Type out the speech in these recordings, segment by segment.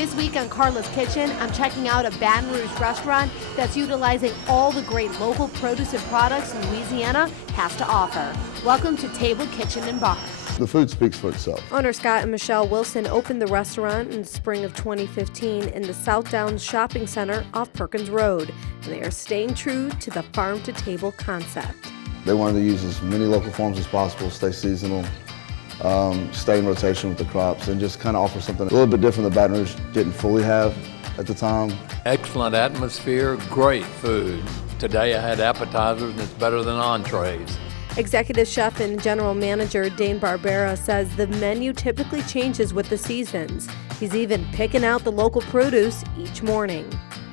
This week on Carla's Kitchen, I'm checking out a Baton Rouge restaurant that's utilizing all the great local produce and products Louisiana has to offer. Welcome to Table Kitchen and Bar. The food speaks for itself. Owner Scott and Michelle Wilson opened the restaurant in the spring of 2015 in the South Downs Shopping Center off Perkins Road, and they are staying true to the farm-to-table concept. They wanted to use as many local farms as possible, stay seasonal, stay in rotation with the crops, and just kind of offer something a little bit different that Baton Rouge didn't fully have at the time. Excellent atmosphere, great food. Today I had appetizers and it's better than entrees. Executive chef and general manager Dane Barbera says the menu typically changes with the seasons. He's even picking out the local produce each morning.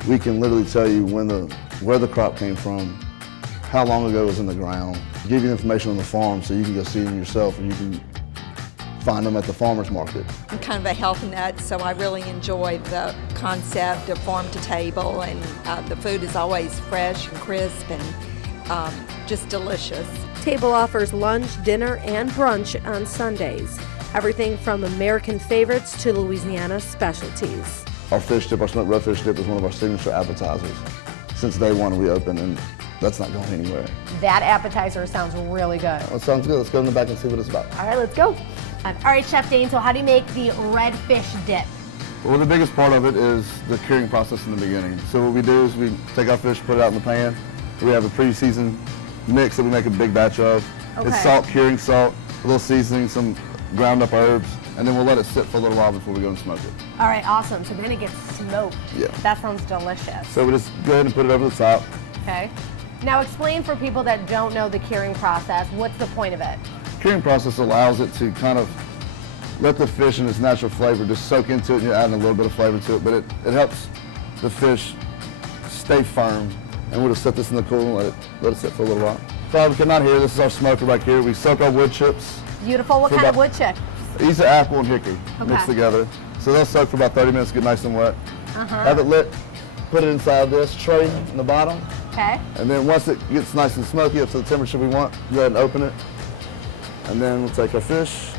We can literally tell you where the crop came from, how long ago it was in the ground, give you information on the farm so you can go see them yourself and you can find them at the farmer's market. I'm kind of a health nut, so I really enjoy the concept of farm to table, and the food is always fresh and crisp and just delicious. Table offers lunch, dinner, and brunch on Sundays. Everything from American favorites to Louisiana specialties. Our fish dip, our smoked redfish dip, is one of our signature appetizers. Since day one we opened, and that's not going anywhere. That appetizer sounds really good. Well, sounds good. Let's go in the back and see what it's about. All right, let's go. All right, Chef Dane, so how do you make the redfish dip? Well, the biggest part of it is the curing process in the beginning. So what we do is we take our fish, put it out in the pan. We have a pre-seasoned mix that we make a big batch of. Okay. It's salt, curing salt, a little seasoning, some ground up herbs, and then we'll let it sit for a little while before we go and smoke it. All right, awesome. So then it gets smoked. Yeah. That sounds delicious. So we just go ahead and put it over the top. Okay. Now explain for people that don't know the curing process, what's the point of it? Curing process allows it to kind of let the fish and its natural flavor just soak into it, and you're adding a little bit of flavor to it, but it helps the fish stay firm. And we'll just set this in the cool and let it sit for a little while. Probably cannot hear, this is our smoker right here. We soak our wood chips. Beautiful. What kind of wood chip? These are apple and hickory Okay. mixed together. So they'll soak for about 30 minutes, get nice and wet. Have it lit, put it inside this tray in the bottom. Okay. And then once it gets nice and smoky up to the temperature we want, go ahead and open it. And then we'll take our fish.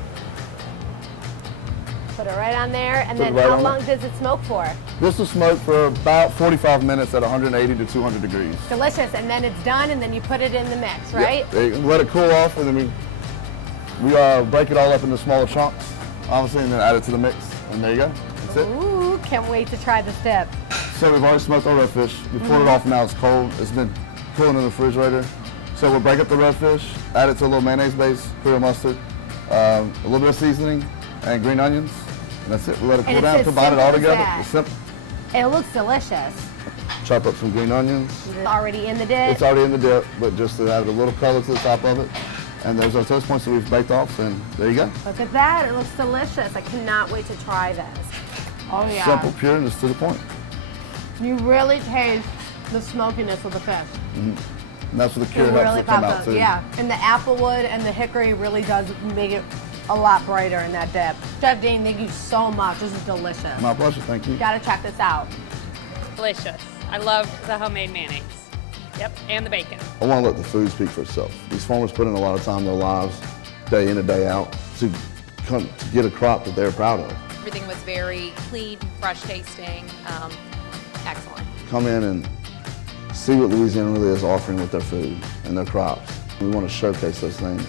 Put it right on there, and Put then it right how on long does it smoke for? This will smoke for about 45 minutes at 180 to 200 degrees. Delicious, and then it's done, and then you put it in the mix, right? Yeah. Let it cool off, and then we break it all up into smaller chunks, obviously, and then add it to the mix. And there you go. That's it. Ooh, can't wait to try this dip. So we've already smoked our redfish. We poured it off, now it's cold. It's been cooling in the refrigerator. So we'll break up the redfish, add it to a little mayonnaise base, Creole mustard, a little bit of seasoning, and green onions. And that's it. We'll let it cool And down, it's as combine it all simple as together. that. It's simple. It looks delicious. Chop up some green onions. It's already in the dip. It's already in the dip, but just to add a little color to the top of it. And there's our toast points that we've baked off, and there you go. Look at that, it looks delicious. I cannot wait to try this. Oh yeah. Simple, pure, and just to the point. You really taste the smokiness of the fish. And that's what the cure It helps really it come pops out up. too. Yeah, and the applewood and the hickory really does make it a lot brighter in that dip. Chef Dane, thank you so much. This is delicious. My pleasure, thank you. You gotta check this out. Delicious. I love the homemade mayonnaise. Yep, and the bacon. I want to let the food speak for itself. These farmers put in a lot of time in their lives, day in and day out, to get a crop that they're proud of. Everything was very clean, fresh tasting, excellent. Come in and see what Louisiana really is offering with their food and their crops. We want to showcase those things.